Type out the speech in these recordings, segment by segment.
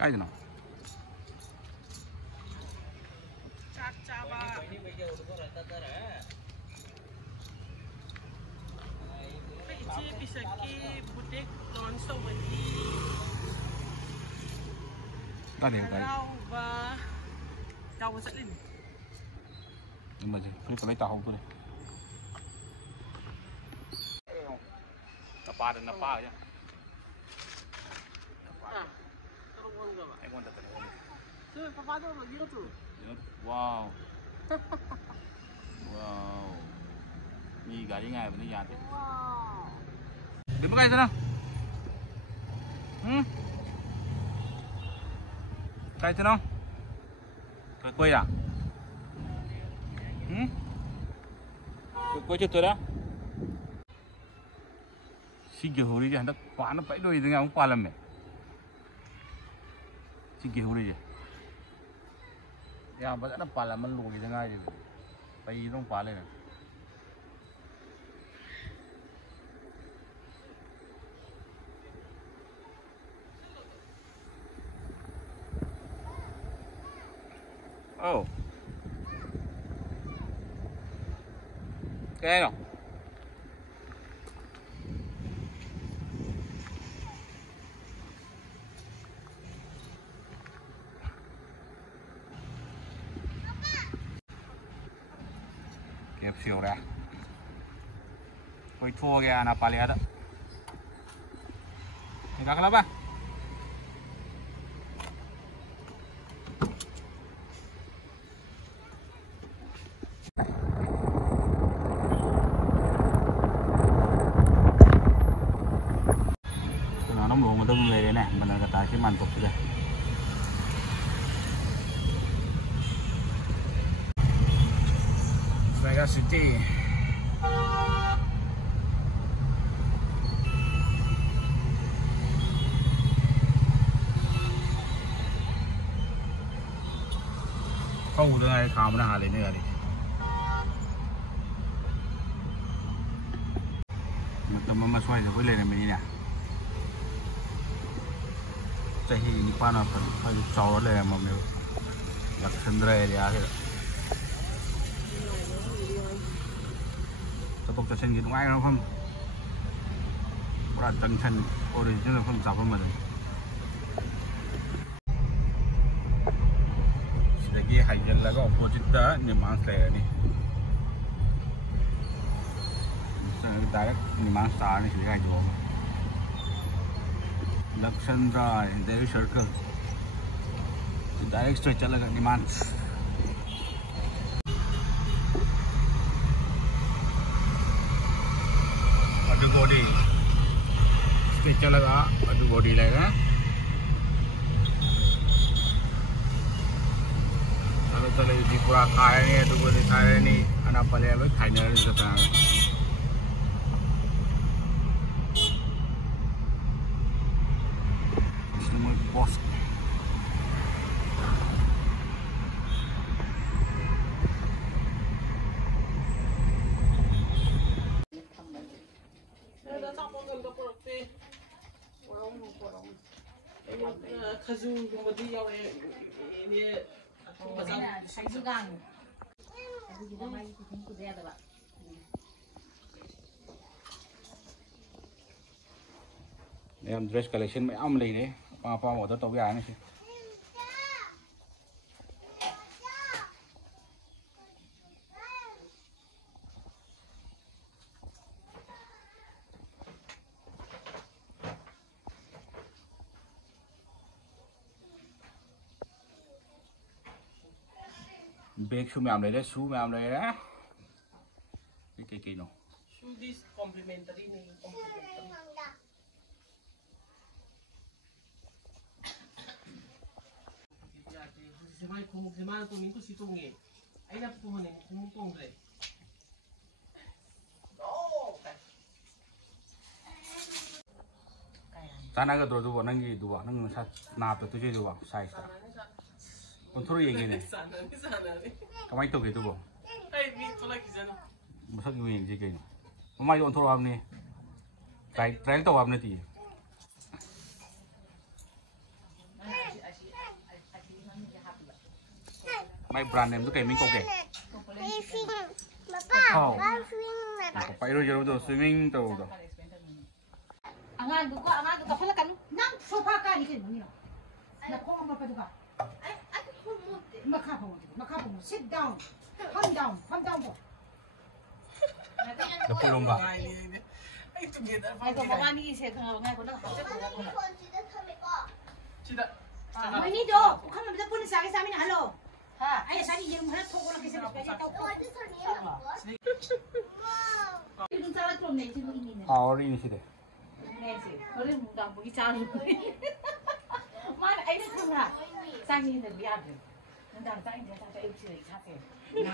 Kaidano. Ada yang tadi. Nhưng mà gì, cái lấy tàu không tôi đây. Napa dan napa aja. Anh quan tâm tới papa tuh begitu tuh. Wow. Wow. Ini garingnya bener ya. Wow. Di mana itu nah? Kayak itu nah? Kayak kue ya? Kue itu dah? Si gehuri je hendak panas pai doi dengan orang palam ni. Si gehuri je. Ya, banyak nak palam melu di tengah je. Pai dong palam ni. Oh. Cái nào? Kẹp xỉu ra. Quay thua kìa, nạp palea đó. Ini kakak apa? Nóng luộc mà tôi về đây nè, mình là tại cái màn tục đây. Vegas City. Không được này khám nó hà lên nữa đi. Mà xoay rồi lên này mình nè. Cahaya ini panas kan, ada cawal le yang memang Laksandra area ada. Tapi kita sendiri tu ayam pun, berat junction original pun sama macam. Sedikit highway laga opposite dah Nimas le ni. Direct Nimas star ni sudah jauh. Laksandra dari circle direct straight चलेगा Nimans Adu body straight चलेगा Adu body लेगा kalau चले di pura kaya ni Adu body kaya ni anak paling apa kaya ni juga bos. Em dress collection mấy ông lấy đấy. Apa mau tahu ya ini sih. Bag shoe mẹ lấy đấy, shoe mẹ lấy đấy. Cái nó. Shoe this complimentary nih, complimentary. Semai kumuk semai tu minggu situ nge. Aina puhon ni kumuk pongre. Tanah ke terus dua nangi dua nang sat nap tu je dua size ta. Kontrol yang ini. Kamai tu gitu bo. Hey, ni tu lagi sana. Masak yang je kini. Kamai kontrol apa ni? Trial tu apa ni ti? May brand name tu kay min ko ke. Oh. Apa iro jero tu swimming tu tu. Angan duka pala kan nang sofa ka ni kin mo. Na ko ang mapaduka. Ay makapo mo. Sit down. Calm down po. Napulong ba? Ay, together. Ay ko mga ni se ka nga ko na. Sida. May ni do. Kan mo po ni sa amin hello. Ha, ay sa ni yung halat ko lang kasi kaya tao ko. Yung sa latrom na yung ini. Ah, ori ini sih deh. Nesi. Kore mo da mo isaru. Man ay na kanga. Sa ni na biya. Nandang sa inyo sa iyo sila ikate. Na.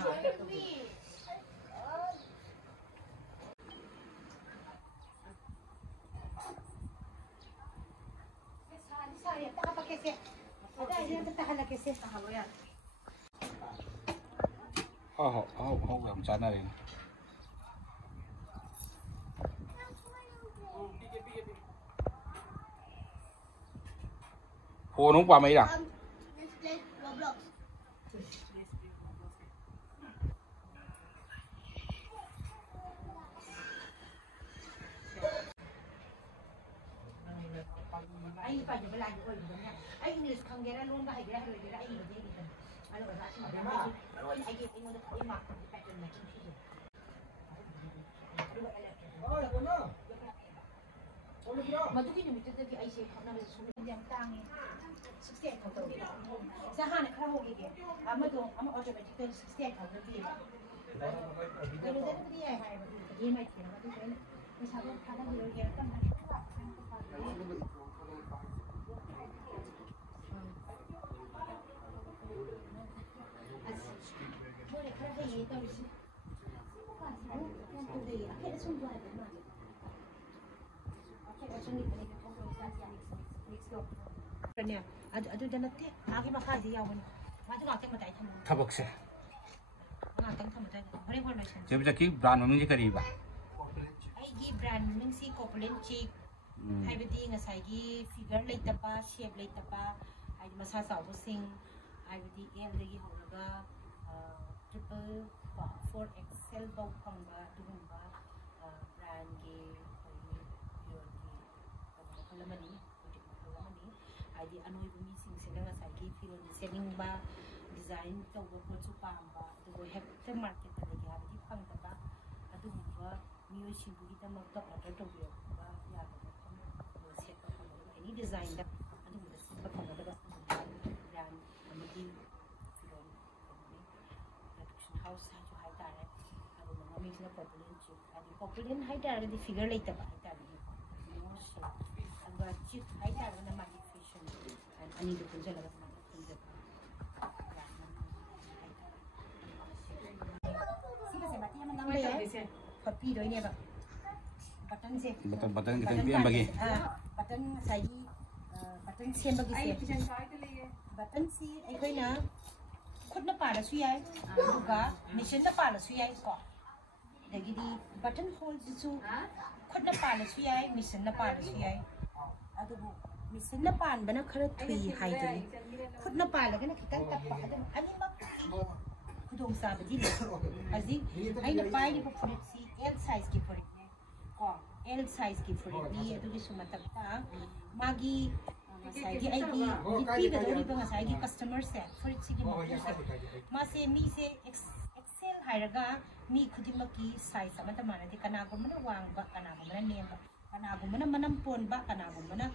Sorry, taka pa kasi. Ada yan taka la kasi tahalo yan. Yang sana rin. Nung pa may lang. Ay pa jo bala jo niya. Ay English kang gera luôn ba hay gera ay hindi. Ano ba sa mga ay ay mo na ko ma pattern na kinsi. Madugi yung mitad na ay siya na sulit yung tangi. 68 ang tawag. Sa hana kara ho gige. Amado automatic 68 ang tawag. Pero dito di ay hay ba. Di may kina ba dito. Masabi kada dilo gera kan. Boleh kara hay ito rin. Akhirnya semua ada mana? Kanya, ado danate, agi makasi yawan. Madu ngate matai tham. Tabak se. Ngate tham matai. Bari bol mai. Jab jaki brand ming ji kari ba. Ai gi brand ming si Copland chic. Hai bedi ngasai gi figure lai tapa, shape lai tapa. Ai masa saw sing. Ai bedi L lagi honaga triple 4XL bau pangba dugumba brand gi lamani adi anoy bumi sing sila nga sa gi filo ni selling ba design to go ko chu pamba do have the market ta lagi ha di pang ta ba adu ba miyo shi bu ita mag to order to bi ba ya ba ko set ko any design da adu ba sin ba pang da ba brand amagi filo production house ha jo hai ta re adu ma mi sila popular hai ta di figure lai ta ba hai ta Chip, I have a magic fashion, and I need to put a lot of magic. Kopi doy niya ba? Button siya. Button kita pian bagi. Button saya button siya bagi siya. Button siya ay koy na. Khud na para siya ay. Duga, mission na para siya ay ko. Lagi di button hole su. Khud na para siya ay, mission na para siya ay. Adubo, misin na pan ba na kara tui hai dali. Khud na pala ka na kitang tapa. Ani mak kudong sabi dili. Azi, ay na pai ni po furit si L size ki furit niya. Ko, L size ki furit ni ito gi sumatag pa. Magi masagi ay gi iti ga dori ba masagi customer set furit sige mo. Mase mi se Excel hairaga mi khudimaki size sama tamana di kanago man wang ba kanago man nemba. Kanago mana manampon ba kanago mana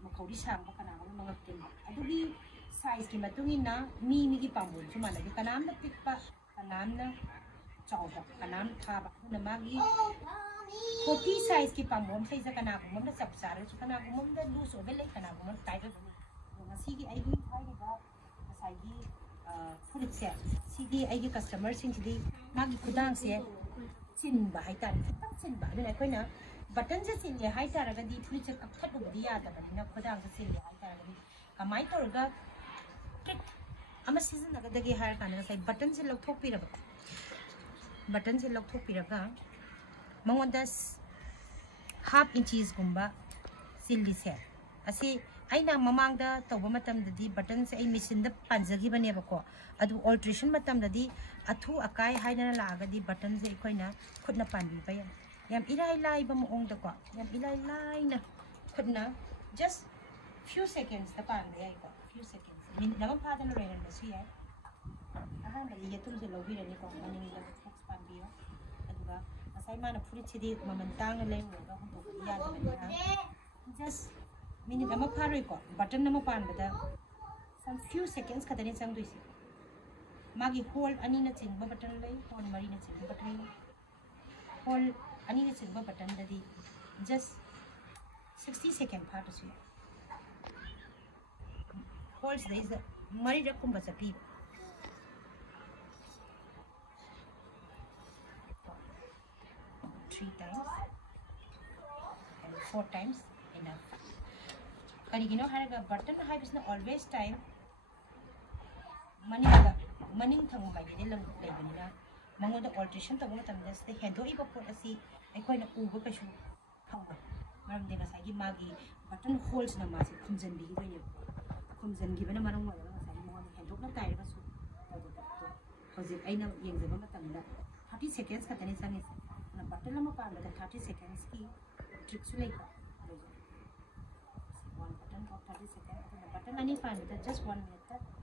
makauri sang ba kanago mga tin adugi size ki matungin na mi gi pambon cuma lagi kanam na pit pa kanam na chaw ba kanam tha ba na magi 40 size ki pambon size kanago mo na sapsar so kanago mo na luso bele kanago mo tight na sige ay gi ay ba masagi fulit set sige ay gi customer sin di magi kudang se sin ba hay tan sin ba na ko na button se sin ye hai tara ga di thuli che kapthat du dia da bani na khodang se sin ye hai tara ga di kamai tor ga trick ama season na ga dagi har kana sai button se lok thok pi ra button se lok thok pi ra ga mangon das half inches gumba silli se asi aina mamangda tawba matamdadi button se ai machine da panjagi baneba ko adu alteration matamdadi athu akai haidana lagadi button se koina khutna panbi ba yam ilai lai ba moong da ko yam ilai lai na khutna just few seconds da pan ba ko few seconds minute naman pa da re na su yai aha bali yatul se lobi ni ko maning da fox panbi yo aduga asai mana puri chidi mamantang na leng ga ko ya da just minute nama paroi ko button nama pan bada some few seconds kadani sang duisi magi hole ani na chin ba button lai hole mari na chin button hole ani na chin ba button dadi just 60 second part su holes there is mari da kumba sapi 3 times and 4 times enough. Karigino haraga button hype is always time maning thang mai de lang lai banina mangoda alteration tawma tamda se hendo iba pot asi aikoi na uba kasu thawba maram de ngasai gi magi button holes na ma se khumjan bi gi ne khumjan gi bana marang wala ngasai mo hendo na tai ba su hojik aina yengja ba tamda 30 seconds ka tani sangi na button ma pa da 30 seconds ki trick su lai ka one button for 30 seconds. The button any fine with just 1 minute.